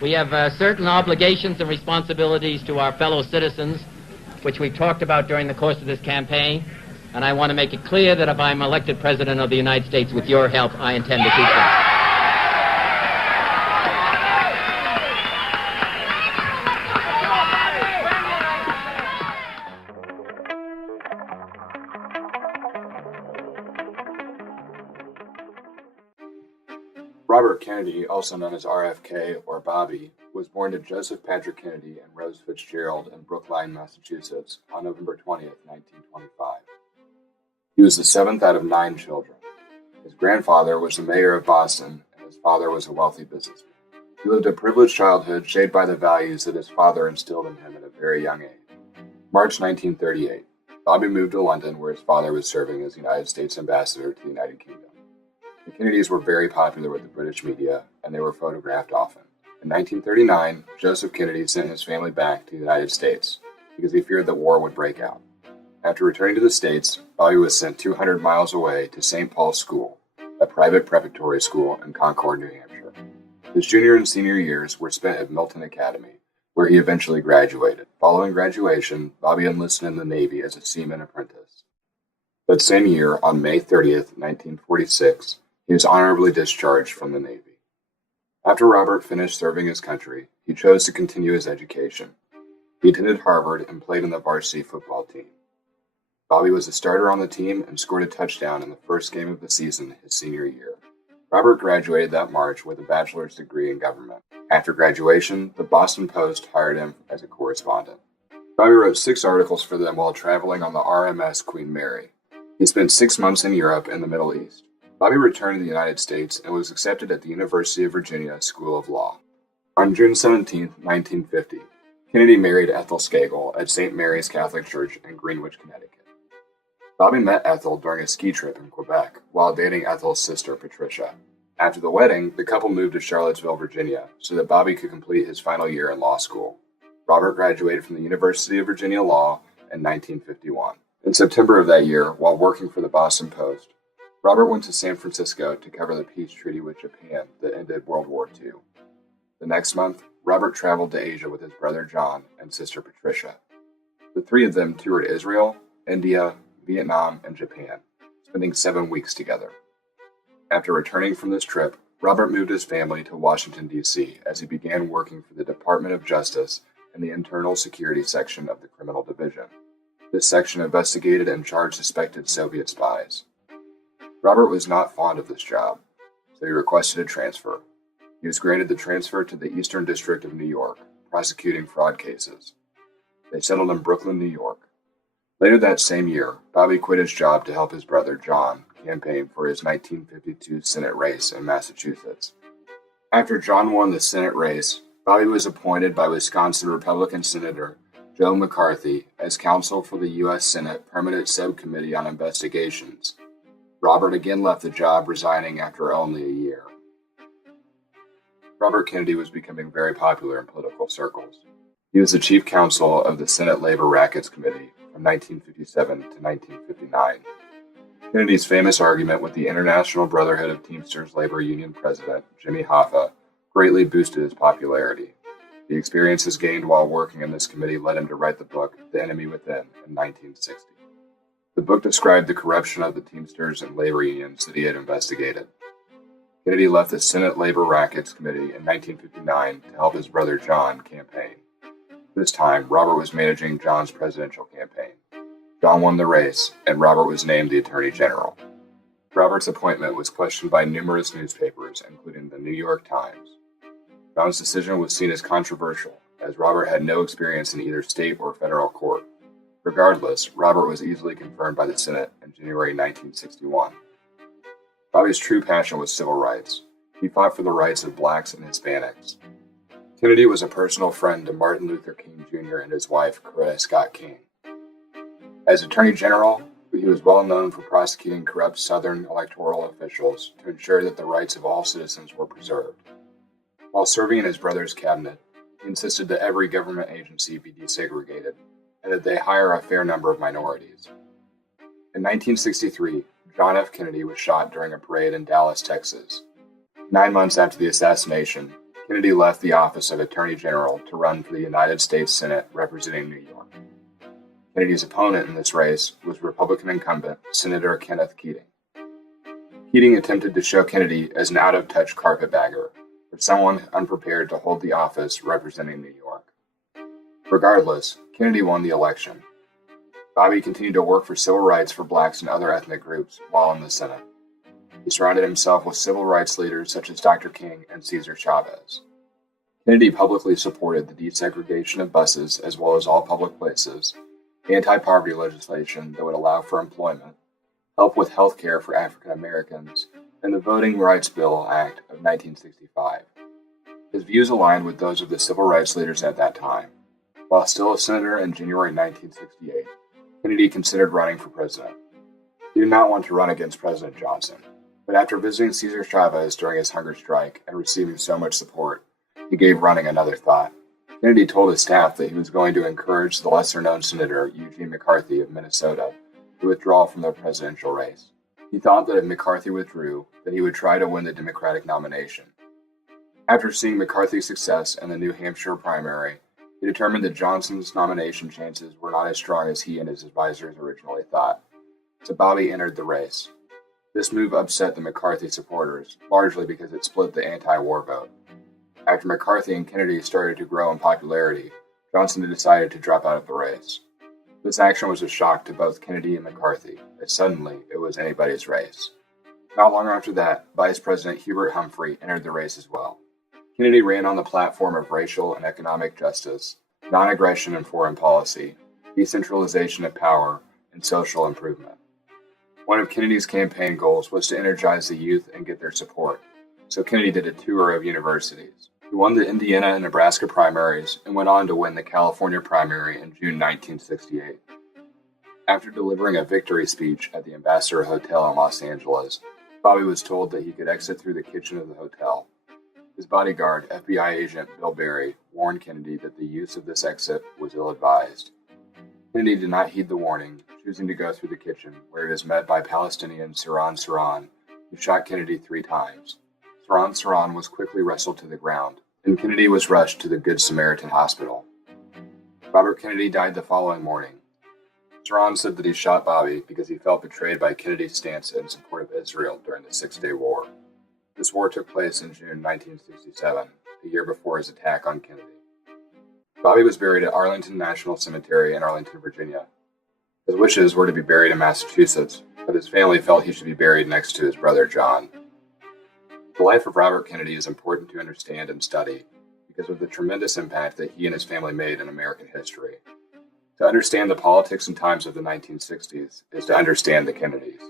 We have certain obligations and responsibilities to our fellow citizens, which we've talked about during the course of this campaign, and I want to make it clear that if I'm elected President of the United States with your help, I intend to keep them. Robert Kennedy, also known as RFK or Bobby, was born to Joseph Patrick Kennedy and Rose Fitzgerald in Brookline, Massachusetts on November 20th, 1925. He was the seventh out of 9 children. His grandfather was the mayor of Boston, and his father was a wealthy businessman. He lived a privileged childhood shaped by the values that his father instilled in him at a very young age. March 1938, Bobby moved to London, where his father was serving as United States ambassador to the United Kingdom. The Kennedys were very popular with the British media, and they were photographed often. In 1939, Joseph Kennedy sent his family back to the United States because he feared that war would break out. After returning to the States, Bobby was sent 200 miles away to St. Paul's School, a private preparatory school in Concord, New Hampshire. His junior and senior years were spent at Milton Academy, where he eventually graduated. Following graduation, Bobby enlisted in the Navy as a seaman apprentice. That same year, on May 30th, 1946, he was honorably discharged from the Navy. After Robert finished serving his country, he chose to continue his education. He attended Harvard and played on the varsity football team. Bobby was a starter on the team and scored a touchdown in the first game of the season his senior year. Robert graduated that March with a bachelor's degree in government. After graduation, the Boston Post hired him as a correspondent. Bobby wrote 6 articles for them while traveling on the RMS Queen Mary. He spent 6 months in Europe and the Middle East. Bobby returned to the United States and was accepted at the University of Virginia School of Law. On June 17, 1950, Kennedy married Ethel Skagel at St. Mary's Catholic Church in Greenwich, Connecticut. Bobby met Ethel during a ski trip in Quebec while dating Ethel's sister, Patricia. After the wedding, the couple moved to Charlottesville, Virginia, so that Bobby could complete his final year in law school. Robert graduated from the University of Virginia Law in 1951. In September of that year, while working for the Boston Post, Robert went to San Francisco to cover the peace treaty with Japan that ended World War II. The next month, Robert traveled to Asia with his brother John and sister Patricia. The 3 of them toured Israel, India, Vietnam, and Japan, spending 7 weeks together. After returning from this trip, Robert moved his family to Washington, D.C. as he began working for the Department of Justice in the Internal Security section of the Criminal Division. This section investigated and charged suspected Soviet spies. Robert was not fond of this job, so he requested a transfer. He was granted the transfer to the Eastern District of New York, prosecuting fraud cases. They settled in Brooklyn, New York. Later that same year, Bobby quit his job to help his brother John campaign for his 1952 Senate race in Massachusetts. After John won the Senate race, Bobby was appointed by Wisconsin Republican Senator Joe McCarthy as counsel for the U.S. Senate Permanent Subcommittee on Investigations. Robert again left the job, resigning after only a year. Robert Kennedy was becoming very popular in political circles. He was the chief counsel of the Senate Labor Rackets Committee from 1957 to 1959. Kennedy's famous argument with the International Brotherhood of Teamsters Labor Union president, Jimmy Hoffa, greatly boosted his popularity. The experiences gained while working in this committee led him to write the book, The Enemy Within, in 1960. The book described the corruption of the Teamsters and labor unions that he had investigated. Kennedy left the Senate Labor Rackets Committee in 1959 to help his brother John campaign. This time, Robert was managing John's presidential campaign. John won the race, and Robert was named the Attorney General. Robert's appointment was questioned by numerous newspapers, including the New York Times. John's decision was seen as controversial, as Robert had no experience in either state or federal court. Regardless, Robert was easily confirmed by the Senate in January 1961. Bobby's true passion was civil rights. He fought for the rights of blacks and Hispanics. Kennedy was a personal friend to Martin Luther King Jr. and his wife, Coretta Scott King. As Attorney General, he was well known for prosecuting corrupt Southern electoral officials to ensure that the rights of all citizens were preserved. While serving in his brother's cabinet, he insisted that every government agency be desegregated and that they hire a fair number of minorities. In 1963, John F. Kennedy was shot during a parade in Dallas, Texas. 9 months after the assassination, Kennedy left the office of Attorney General to run for the United States Senate representing New York. Kennedy's opponent in this race was Republican incumbent Senator Kenneth Keating. Keating attempted to show Kennedy as an out-of-touch carpetbagger, or someone unprepared to hold the office representing New York. Regardless, Kennedy won the election. Bobby continued to work for civil rights for blacks and other ethnic groups while in the Senate. He surrounded himself with civil rights leaders such as Dr. King and Cesar Chavez. Kennedy publicly supported the desegregation of buses as well as all public places, anti-poverty legislation that would allow for employment, help with health care for African Americans, and the Voting Rights Bill Act of 1965. His views aligned with those of the civil rights leaders at that time. While still a senator in January 1968, Kennedy considered running for president. He did not want to run against President Johnson, but after visiting Cesar Chavez during his hunger strike and receiving so much support, he gave running another thought. Kennedy told his staff that he was going to encourage the lesser-known Senator Eugene McCarthy of Minnesota to withdraw from the presidential race. He thought that if McCarthy withdrew, that he would try to win the Democratic nomination. After seeing McCarthy's success in the New Hampshire primary, he determined that Johnson's nomination chances were not as strong as he and his advisors originally thought. So Bobby entered the race. This move upset the McCarthy supporters, largely because it split the anti-war vote. After McCarthy and Kennedy started to grow in popularity, Johnson decided to drop out of the race. This action was a shock to both Kennedy and McCarthy, as suddenly it was anybody's race. Not long after that, Vice President Hubert Humphrey entered the race as well. Kennedy ran on the platform of racial and economic justice, non-aggression in foreign policy, decentralization of power, and social improvement. One of Kennedy's campaign goals was to energize the youth and get their support, so Kennedy did a tour of universities. He won the Indiana and Nebraska primaries and went on to win the California primary in June 1968. After delivering a victory speech at the Ambassador Hotel in Los Angeles, Bobby was told that he could exit through the kitchen of the hotel. His bodyguard, FBI agent Bill Berry, warned Kennedy that the use of this exit was ill-advised. Kennedy did not heed the warning, choosing to go through the kitchen, where he was met by Palestinian Sirhan Sirhan, who shot Kennedy 3 times. Sirhan Sirhan was quickly wrestled to the ground, and Kennedy was rushed to the Good Samaritan Hospital. Robert Kennedy died the following morning. Sirhan said that he shot Bobby because he felt betrayed by Kennedy's stance in support of Israel during the Six-Day War. This war took place in June 1967, a year before his attack on Kennedy. Bobby was buried at Arlington National Cemetery in Arlington, Virginia. His wishes were to be buried in Massachusetts, but his family felt he should be buried next to his brother John. The life of Robert Kennedy is important to understand and study because of the tremendous impact that he and his family made in American history. To understand the politics and times of the 1960s is to understand the Kennedys.